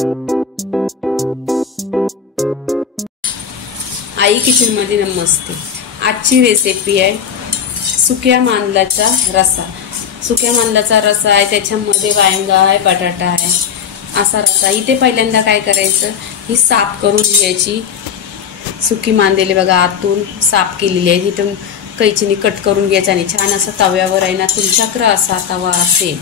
आई kitchen मध्ये नमस्ते। आजची recipe आहे सुक्या मांदलाचा रस्सा। सुक्या मांदलाचा रस्सा आहे, त्याच्यामध्ये वांगा आहे, बटाटा आहे, असा रस्सा। इथे पहिल्यांदा काय करायचं, ही साफ करून घ्यायची सुकी मांदेली बघा, आतून साफ केलेली आहे। इथून कैचीने कट करून घ्यायचं आणि छान असं तव्यावर आहे ना, तुमच्याकडे असा तवा असेल,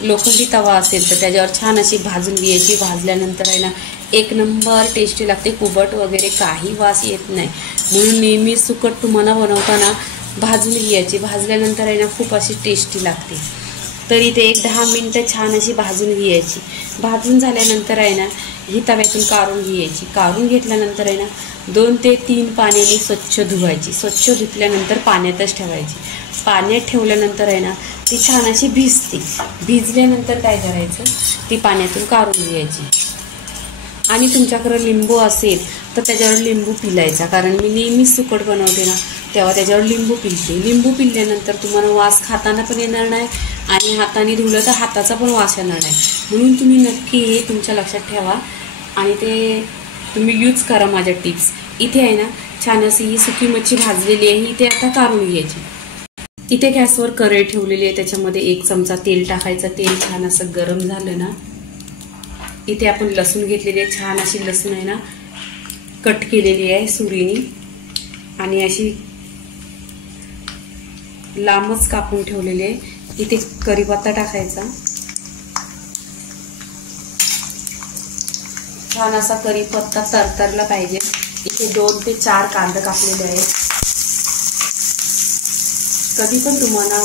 लोखंडी तवा असेल तर त्याच्यावर छान अशी भाजून घ्यायची। भाजल्यानंतर आहे ना एक नंबर टेस्टी लागते, कुबट वगैरे काही वास येत नाही। म्हणून नेहमी सुकट तुम्हाला बनवताना भाजून घ्यायची। भाजल्यानंतर आहे ना खूप अशी टेस्टी लागते। तर इथे एक 10 मिनिटं छान अशी भाजून घ्यायची। भाजून झाल्यानंतर आहे ना ही तव्यातून काढून घ्यायची। काढून घेतल्यानंतर आहे ना 2 ते 3 पाण्याने स्वच्छ धुवायची। स्वच्छ धुतल्यानंतर पाण्यातच ठेवायची। पाण्यात ठेवल्यानंतर आहे ना ती छान अशी भिजते। भिजल्यानंतर काय करायचं, ती पाण्यातून काढून घ्यायची। आणि तुमच्याकडे लिंबू असेल तर त्याच्यावर लिंबू पिलायचा, कारण मी नेहमी सुकट बनवते ना तेव्हा त्याच्यावर लिंबू पिलते। लिंबू पिल्यानंतर तुम्हाला वास खाताना पण येणार नाही आणि हाताने धुलं तर हाताचा पण वास येणार नाही। म्हणून तुम्ही नक्की हे तुमच्या लक्षात ठेवा आणि ते तुम्ही यूज करा माझ्या टिप्स। इथे आहे ना छान अशी ही सुकी मच्छी भाजलेली आहे, इथे आता काढून घ्यायची। इथे गॅसवर कढई ठेवलेली आहे, त्याच्यामध्ये 1 चमचा तेल टाकायचं। तेल छान असं गरम झालं ना, इथे आपण लसूण घेतलेली आहे। छान अशी लसूण आहे ना कट केलेली आहे सुरीने आणि अशी लांबच कापून ठेवलेली आहे। इथे कढीपत्ता टाकायचा। छान असा कढीपत्ता तरतरला पाहिजे। इथे 2 ते 4 कांदे कापलेले आहेत। कधी पण तुम्हाला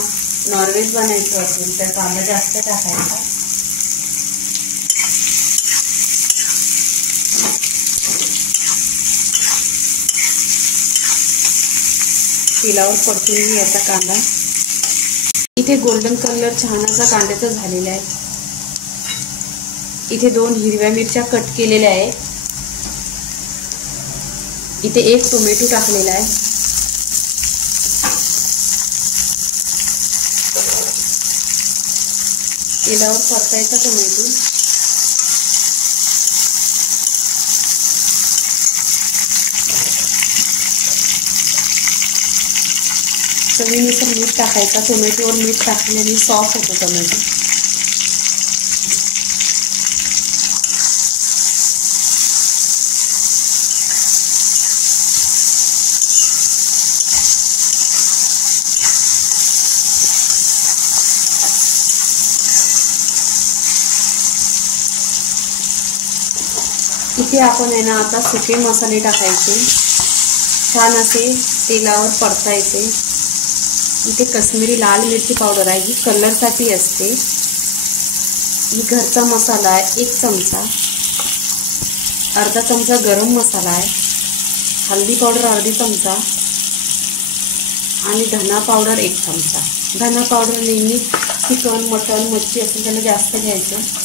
नॉनव्हेज बनायचं असेल तर कांदा जास्त टाकायचा। तेलावर परतून घ्यायचा कांदा। इथे गोल्डन कलर छान असा कांद्याचा झालेला आहे। इथे 2 हिरव्या मिरच्या कट केलेल्या आहे। इथे 1 टोमॅटो टाकलेला आहे। तेलावर परतायचा टोमॅटो। चवीनुसार मीठ टाकायचा। टोमॅटोवर मीठ टाकल्याने सॉफ्ट होतो टोमॅटो। इथे आपण आहे ना आता सुके मसाले टाकायचे, छान असे तेलावर परतायचे। इथे काश्मीरी लाल मिरची पावडर आहे, ही कलरसाठी असते। ही घरचा मसाला आहे 1 चमचा। अर्धा चमचा गरम मसाला आहे। हल्दी पावडर अर्धी चमचा आणि धना पावडर 1 चमचा। धना पावडर नेहमी चिकन, मटन, मच्छी असेल त्याला जास्त घ्यायचं।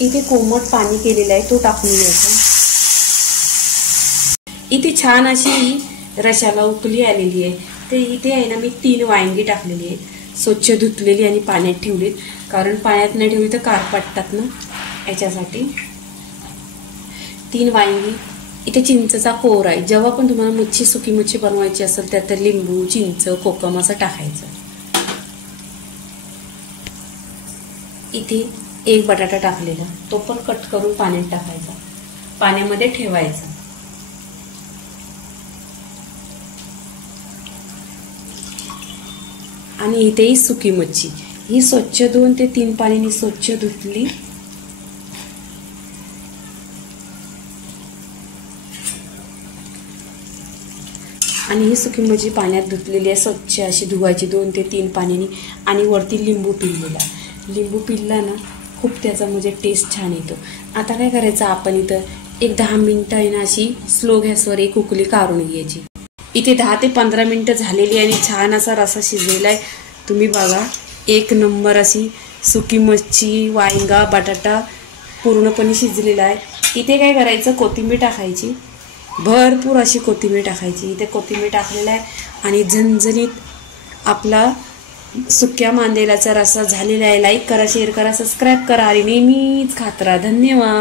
इथे कोमट पाणी केलेलं आहे, तो टाकून घ्यायचा। इथे छान अशी रशाला उकळी आलेली आहे। ते इथे आहे ना मी 3 वांगी टाकलेली आहेत, स्वच्छ धुतलेली आणि पाण्यात ठेवलीत, कारण पाण्यात नाही ठेवली तर कार पडतात ना, याच्यासाठी 3 वांगी। इथे चिंचचा कोर आहे। जेव्हा पण तुम्हाला सुकी मच्छी बनवायची असेल त्यात लिंबू, चिंच, कोकम असं टाकायचं। इथे 1 बटाटा टाकलेला, तो पण कट करून पाण्यात टाकायचा, पाण्यामध्ये ठेवायचा। आणि इथे ही सुकी मच्छी, ही स्वच्छ 2 ते 3 पाण्याने स्वच्छ धुतली। आणि ही सुकी मच्छी पाण्यात धुतलेली आहे, स्वच्छ अशी धुवायची 2 ते 3 पाण्याने। आणि वरती लिंबू पिळलेला, लिंबू पिळला ना खूप त्याचा म्हणजे टेस्ट छान येतो। आता काय करायचं, आपण इथं एक 10 मिनिटं आहे ना अशी स्लो गॅसवर एक उकळी काढून घ्यायची। इथे 10 ते 15 मिनटं झालेली आणि छान असा रस्सा शिजलेला आहे. तुम्ही बघा, एक नंबर अशी सुकी मच्छी, वांगा, बटाटा पूर्णपणे शिजलेला आहे. इथे काय करायचं, कोथिंबीर टाकायची, भरपूर अशी कोथिंबीर टाकायची. इथे कोथिंबीर टाकलेला आहे आणि झणझणीत आपला सुक्या मांदेल्याचा रस्सा झालेला आहे. लाईक करा, शेअर करा, सबस्क्राईब करा आणि नेहमीच खात राहा. धन्यवाद.